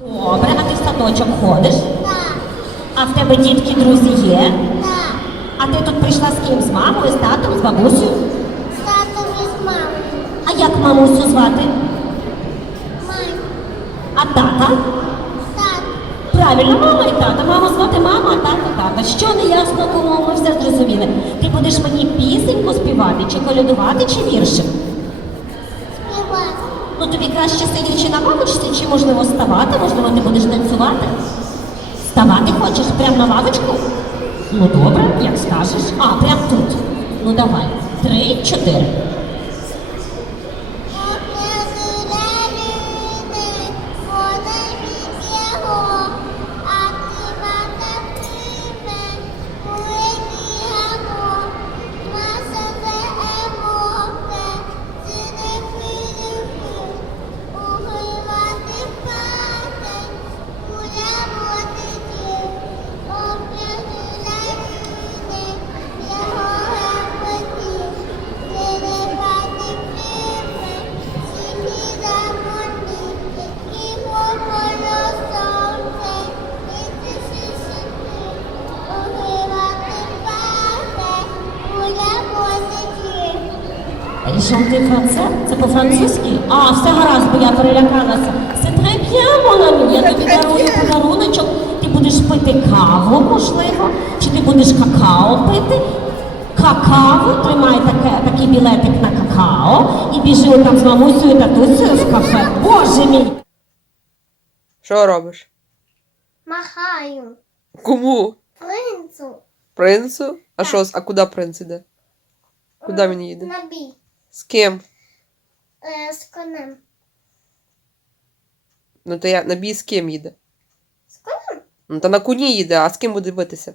Добре, а ти в садочок ходиш? Так, А в тебе дітки, друзі є? так. А ти тут прийшла з ким? З мамою, з татом, з бабусею? З татом і з мамою. А як мамусю звати? Мам, А тата? тат, Правильно, мама і тата. Маму звати мама, а тата тата. Що не ясно, кому ми все зрозуміли? Ти будеш мені пісеньку співати, чи колядувати, чи віршик? Ну тобі краще сидячи на лавочці, чи можливо ставати, можливо, ти будеш танцювати? Ставати хочеш прямо на лавочку? Ну добре, як скажеш. А, прямо тут. Ну давай. Три, чотири. А, бо я перелякалася. Це mon ami. Я тобі дарую подаруночок. Ти будеш пити каву, можливо, чи ти будеш какао пити? Какао, тримай таке, такий білетик на какао і біжи там з мамусею і татусею в кафе. Боже мій! Що робиш? Махаю Кому? принцу Принцу? А що, а куди принц іде? Куди він їде? на бій З ким? е, з конем. Ну то я на бій з ким їде? З конем? Ну та на коні їде, а з ким буде битися?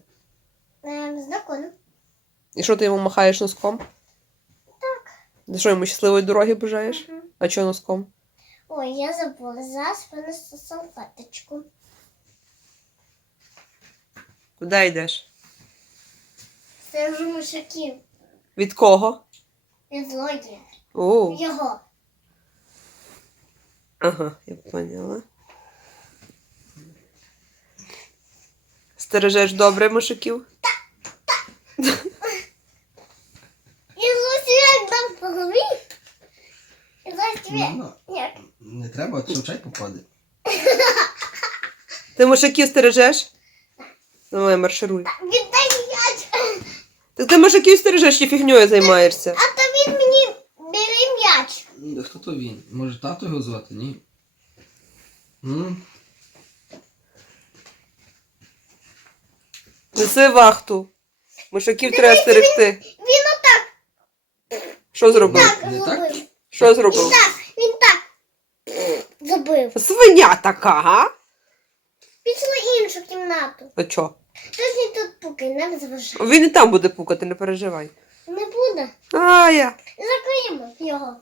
Е, з законом. І що ти йому махаєш носком? Так. Ти що йому щасливої дороги бажаєш? Мгм. А чого носком? Ой, я забула. Зараз винесу салфеточку. Куди йдеш? Сержу мишаків. Від кого? Від злодія. О, Його. Ага, я поняла. Стережеш добре мишиків? І як дам по голові. І Мама, не треба, от що в чай попаде. Ти мишаків стережеш? Давай, маршируй. Віддай м'яч. Так ти мишаків стережеш чи фігньою займаєшся? А то він мені бери Ну, Хто то він? Може тато його звати? Ні. М? Неси вахту. Мишаків треба стерегти. Він отак. Що зробив? Так Не так? зробив. Що І зробив? так, він так. Забив. Свиня така, га? Пішли в іншу кімнату. А чо? Хтось він тут пукає, не заважає. Він і там буде пукати, не переживай. Не буде. А я. Закриємо його.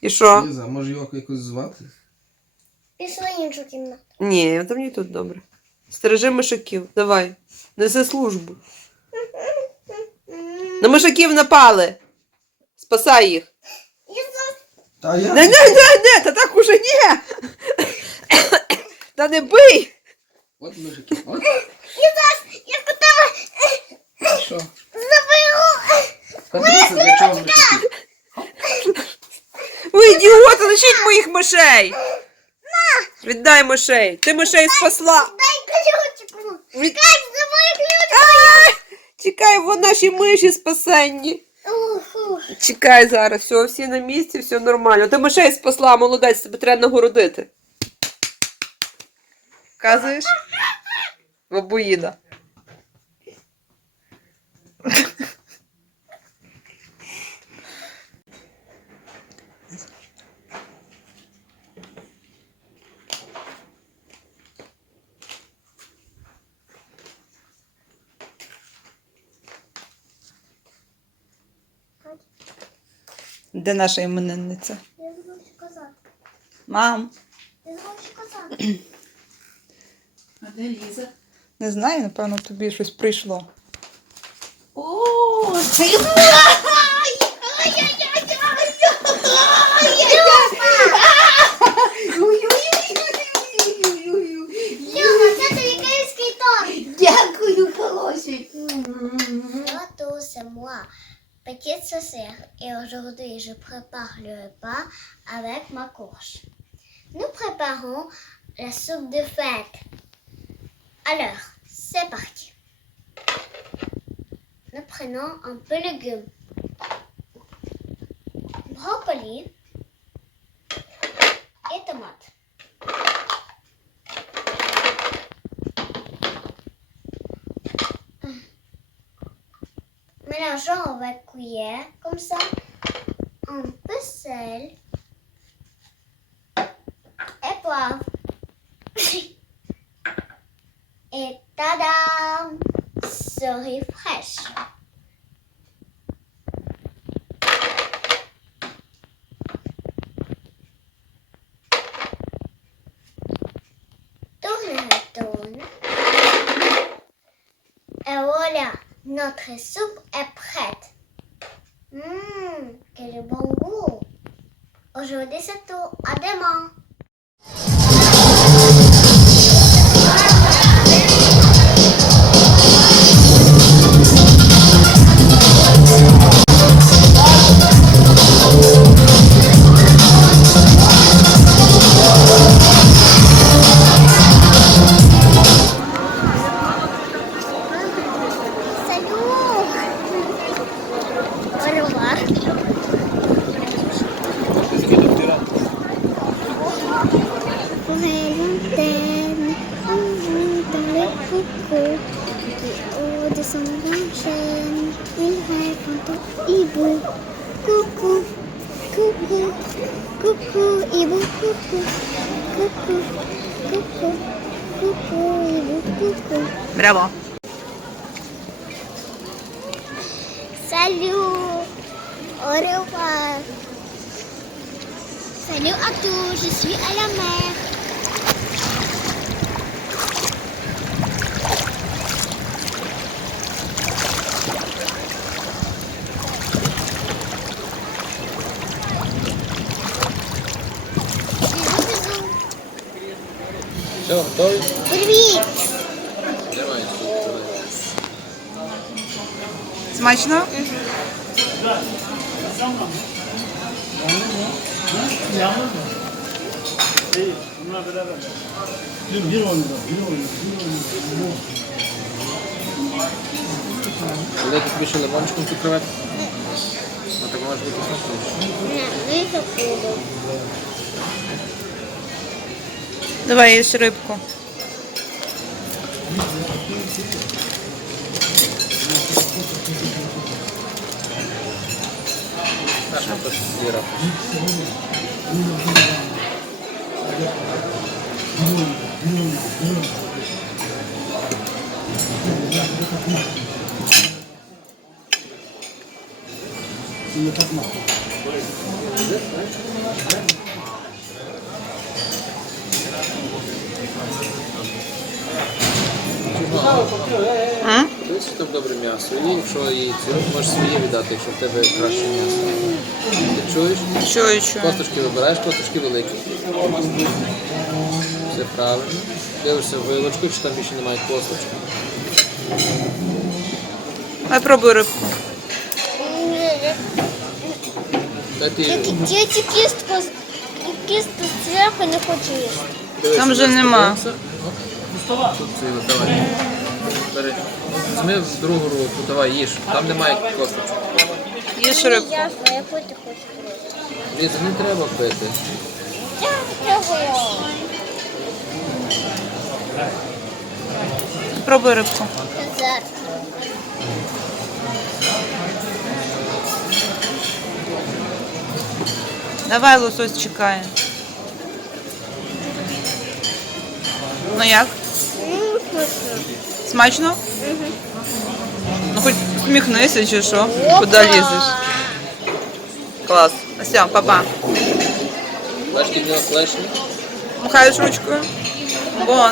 І що? Ліза, може його якось звати? Пішли в іншу кімнату. Ні, там мені тут добре. Стережи мишаків, давай. Неси службу. На мишаків напали. Спасай їх. Та я. Не, не, не, не, та так уже ні. Та не бий. От мужики. От. І зараз я котела Що? заберу. Для чого мужики. Ви ідіоти, лишіть моїх мишей. Віддай мишей. Ти мишей спасла. Дай ключику. Від... Ключ. Чекай, вон наші миші спасенні. Чекай зараз, все, всі на місці, все нормально. Ти мишей спасла, молодець, тебе треба нагородити. Казуєш? Бабуїна. Де наша іменинниця? Я забув казати. Мам, Я забув казати. а де Ліза? Не знаю, напевно, тобі щось прийшло. О, ти petite saucière. Et aujourd'hui, je prépare le repas avec ma courge. Nous préparons la soupe de fête. Alors, c'est parti. Nous prenons un peu de légumes. Brocoli et tomates. Mélangeons avec cuillère, comme ça, un peu sel et poivre. Et tadam! Souris fraîche. Tourne, tourne. Et voilà, notre soupe Bonjour des tout, À demain. coucou. Браво. Salut, au revoir. Salut à tous, je suis à la mer. Bisous, bisous. Все, готові? Привіт! Смачно? Коли тобі ще лимончиком під креветку? А так може бути смачніше. Буду. Давай їж рибку. Наша тоже вера. Не так мало. М'ясо. І якщо її цілу, можеш своє віддати, якщо в тебе краще м'ясо. Ти чуєш? Чую, чую. Косточки вибираєш, косточки великі. Все правильно. Дивишся в вилочку, чи там більше немає косточки. Дай пробуй рибку. Дай ти Я, я цю кістку, з- кістку зверху не хочу їсти. Там вже нема. Тут ціло, давай. Бери. Візьми в другу руку, давай їж. Там немає косточок. Їж рибку. ясно, я пити хочу. Ліза, не треба пити. Я трогаю. Пробуй рибку. Зараз. Давай лосось чекає. Ну як? М, вкусно. Смачно? Ну хоч сміхнися чи що? Опа! Куди лізеш? Клас. Все, папа. Бачиш, не флешні? Махаєш ручкою? Бон.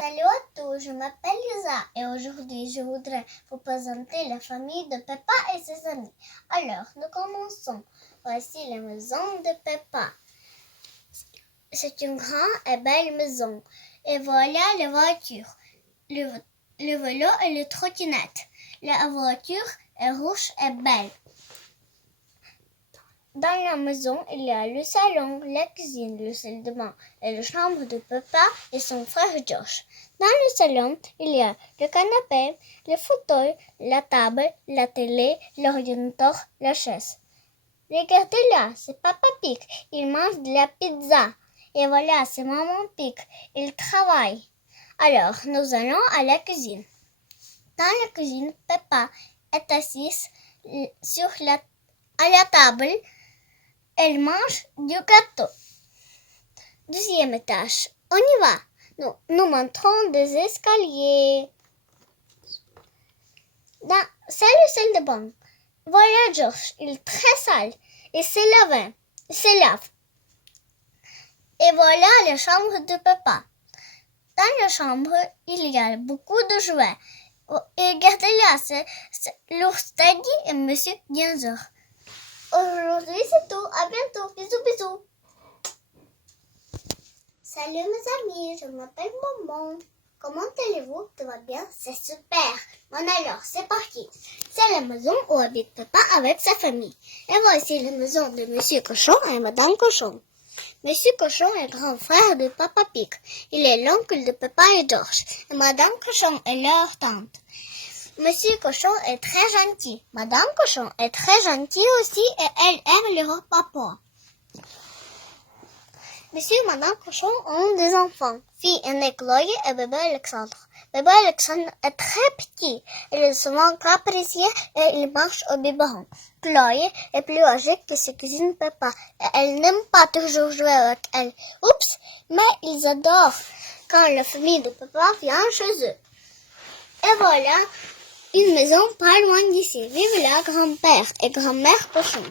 Salut à tous, je m'appelle Lisa et aujourd'hui je voudrais vous présenter la famille de Peppa et ses amis. Alors, nous commençons. Voici la maison de Peppa. C'est une grande et belle maison. Et voilà les voitures, le, vélo et le trottinette. La voiture est rouge et belle. Dans la maison, il y a le salon, la cuisine, le salle de bain et la chambre de Peppa et son frère Josh. Dans le salon, il y a le canapé, le fauteuil, la table, la télé, l'ordinateur, la chaise. Regardez là, c'est Papa Pig. Il mange de la pizza. Et voilà, c'est Maman Pig. Il travaille. Alors, nous allons à la cuisine. Dans la cuisine, Peppa est assise sur la, à la table. Elle mange du gâteau. Deuxième étage. On y va. Nous, nous montrons des escaliers. Dans, c'est le salle de bain. Voilà George, il est très sale. Il se lave. Il lave. Et voilà la chambre de papa. Dans la chambre, il y a beaucoup de jouets. Oh, Et regardez là, c'est c'est l'ours Teddy et Monsieur Dinosaure. Aujourd'hui, c'est tout. À bientôt. Bisous, bisous. Salut mes amis, je m'appelle Maman. Comment allez-vous? Tout va bien? C'est super. Bon alors, c'est parti. C'est la maison où habite Papa avec sa famille. Et voici la maison de Monsieur Cochon et Madame Cochon. Monsieur Cochon est grand frère de Papa Pig. Il est l'oncle de Papa et George. Et Madame Cochon est leur tante. Monsieur Cochon est très gentil. Madame Cochon est très gentille aussi et elle aime leur papa. Monsieur et Madame Cochon ont des enfants. Fille aînée Chloé et bébé Alexandre. Bébé Alexandre est très petit. Il est souvent capricieux et il marche au biberon. Chloé est plus âgée que ses cousines Peppa elle n'aime pas toujours jouer avec elle. Oups! Mais ils adorent quand la famille de Peppa vient chez eux. Et voilà une maison pas loin d'ici. Vive là grand-père et grand-mère Cochon.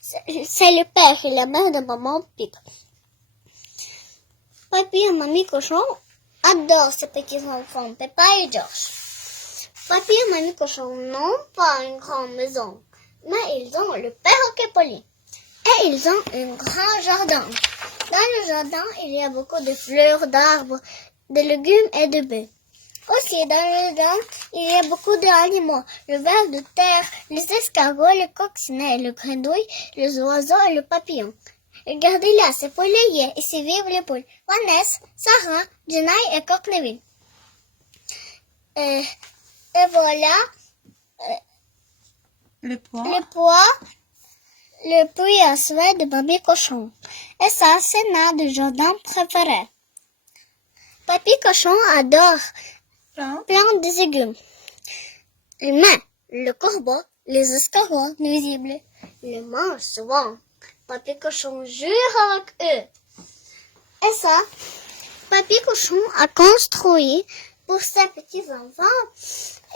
C'est le père et la mère de maman Pig. Papy et mamie Cochon adorent ces petits-enfants, Peppa et George. Papy et mamie Cochon n'ont pas une grande maison, mais ils ont le perroquet poli. Et ils ont un grand jardin. Dans le jardin, il y a beaucoup de fleurs, d'arbres, de légumes et de baies. Aussi, dans le jardin, il y a beaucoup d'animaux. Le ver de terre, les escargots, les coccinelles, le grenouille, les oiseaux et le papillon. Regardez là, c'est poulailler et c'est vivent les poules. Vanessa, Sarah, Jenai et Coqueneville. Euh, et voilà Le poids. le poids, le puits à souhait de Baby Cochon. Et ça, c'est notre jardin préféré. Papy Cochon adore Plein. de légumes. Mais le corbeau, les escargots nuisibles, le mangent souvent. Papy Cochon jure avec eux. Et ça, Papy Cochon a construit pour ses petits-enfants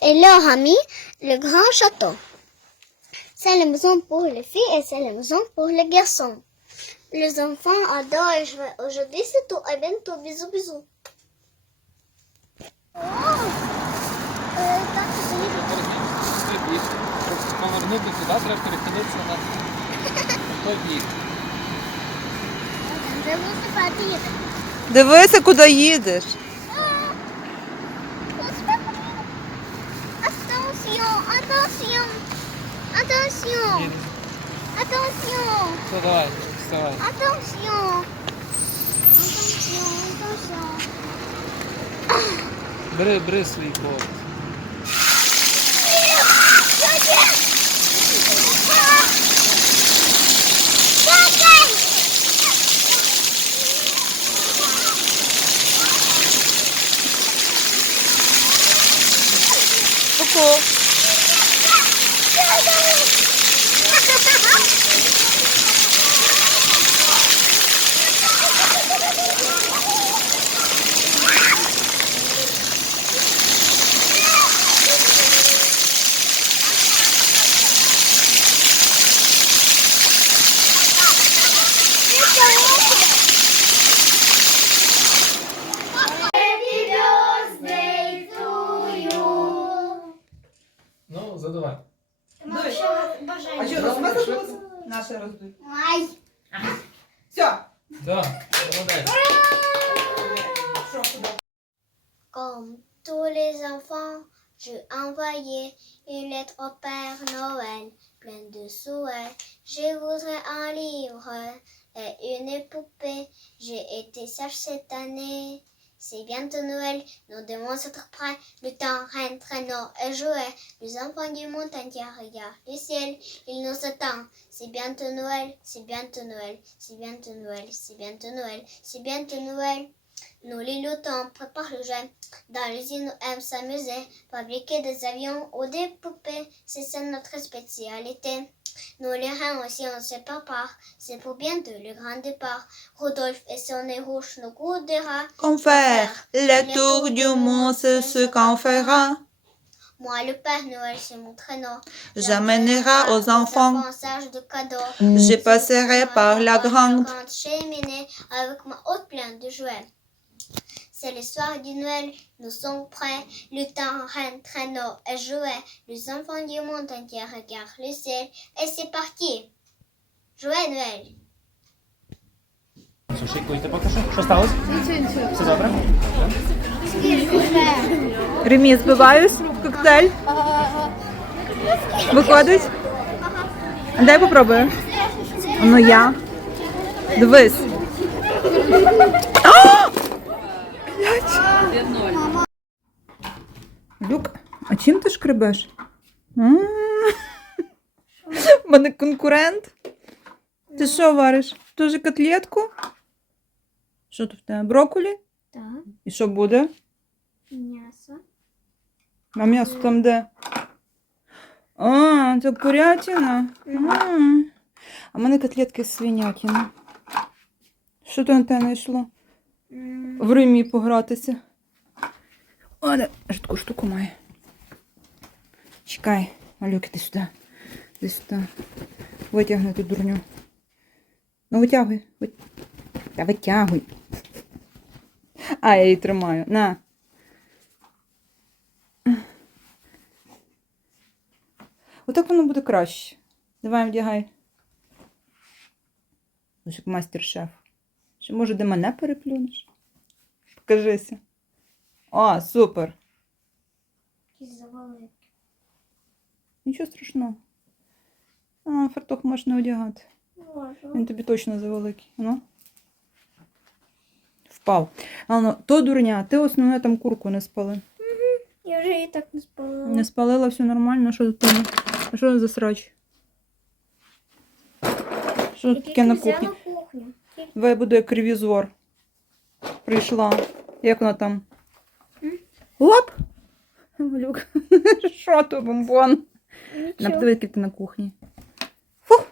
et leurs amis le grand château. C'est la maison pour les filles et c'est la maison pour les garçons. Les enfants adorent jouer. Aujourd'hui, c'est tout. À bientôt. Bisous, bisous. Щоб повернути треба перехилитися на той бік. Дивися, куди їдеш. Attention, attention, attention, attention, Все, давай, вставай. attention, attention, attention. Бери, бери свій хлопець. Ку-ку. Cette année. C'est bientôt Noël, nous devons être prêts. Le temps reine, traîneau et jouet. Les enfants du monde regardent le ciel. Il nous attend. C'est bientôt Noël, c'est bientôt Noël, c'est bientôt Noël, c'est bientôt Noël, c'est bientôt Noël. Nous les luttons, prépare le jeu. Dans l'usine, nous aimons s'amuser, fabriquer des avions ou des poupées, c'est ça notre spécialité. Nous les reins aussi, on se prépare, c'est pour bientôt le grand départ. Rodolphe et son nez rouge nous goûtera. Qu'on fait le tour du monde, c'est ce qu'on fera. Moi, le Père Noël, c'est mon traîneau. J'amènerai aux enfants. de cadeaux. Je passerai par la grande. cheminée avec ma haute pleine de jouets C'est le soir du Noël, nous sommes prêts. Le temps, reine, traîneau et jouets. Les enfants du monde entier regardent le ciel. Et c'est parti. Joyeux Noël. Що, шикуєте поки що? Що сталося? Все добре? Ремі, збиваюсь коктейль. Виходить? Дай попробую. Ну я. Дивись. А! Люк, а чим ти шкребеш? В мене конкурент. Ти що вариш? Тоже котлетку? Що тут в тебе? Брокколі? Так, І що буде? мясо. А м'ясо там де? А, це курятина. А, в мене котлетки з свинятини. Що то на те знайшло? В Римі погратися. О, де таку штуку має. Чекай, малюк, іди сюди. Іди сюди. Витягни ту дурню. Ну, витягуй. Вит- Та витягуй. А, я її тримаю. На. Отак воно буде краще. Давай вдягай. Ось як мастер-шеф. Чи може де мене переплюнеш? Покажися. О, супер. Нічого страшного. А, фартух можна одягати. Він тобі точно завеликий. Ну. Впав. А ну, то дурня, ти основне там курку не спали. Я вже і так не спала. Не спалила, все нормально, що тут? там? А що за срач? Що таке на кухні? кухню. Давай буду як ревізор. Прийшла. Як вона там? Оп! Малюк. Що то бомбон? Напдиви, який ти на кухні. Фух.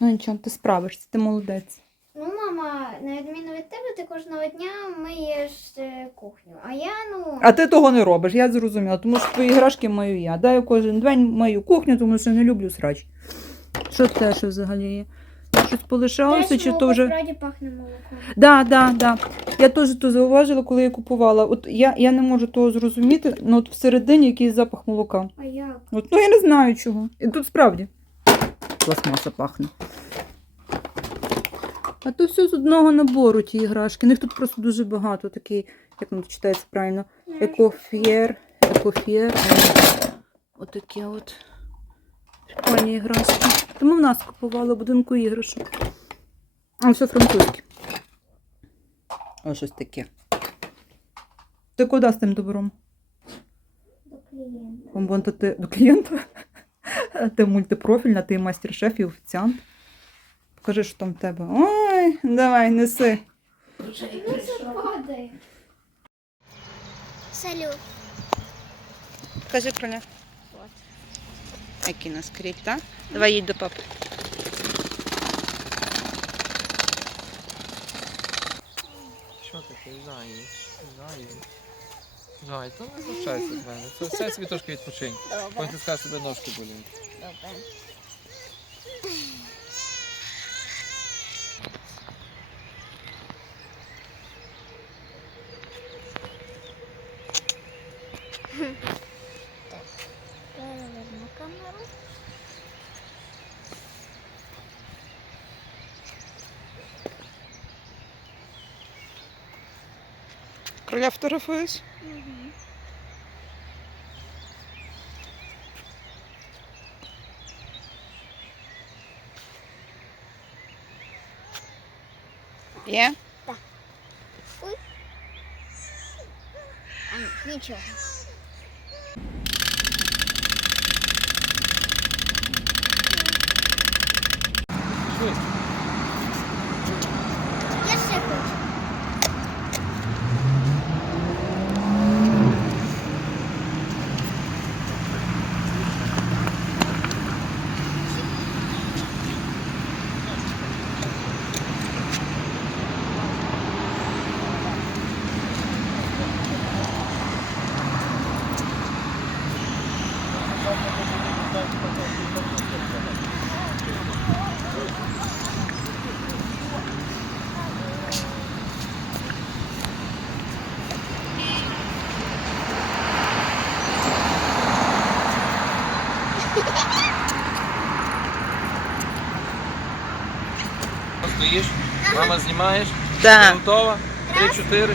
Ну нічого, ти справишся, ти молодець. Ну, мама, на відміну від тебе, ти кожного дня миєш е, кухню. А я, ну. А ти того не робиш, я зрозуміла, тому що твої іграшки маю я. Дай кожен день мою кухню, тому що не люблю срач. Що це ще взагалі є? Щось полишалося, чи то вже. Справді пахне молоком. Да, да, да. Я теж то зауважила, коли я купувала. От я, я не можу того зрозуміти, ну от всередині якийсь запах молока. А як? От, ну я не знаю чого. І тут справді пластмаса пахне. А то все з одного набору ті іграшки. Них тут просто дуже багато. Такий, як воно читається правильно, екофєр, екофєр. е, Отакі от прикольні іграшки. Тому в нас купували будинку іграшок. А все французьке. Ось щось таке. Ти куди з тим добром? До клієнта. Бомбон, то ти до клієнта. Ти мультипрофільна, ти майстер-шеф і офіціант. Покажи, що там в тебе. Ой, давай, неси. Падає. Салют. Кажи, Кроля. Який нас кріп, так? Давай їдь до папи. Що таке? Заєць? Заєць. Знаю, то не знущайся з мене. Це все собі трошки відпочинь. Потім ти скажеш, тебе ножки болять. Добре. Короля фотографуєш? Є? А, нічого. Швидше. Стоїш, мама знімаєш, ти Так. готова? Три-чотири.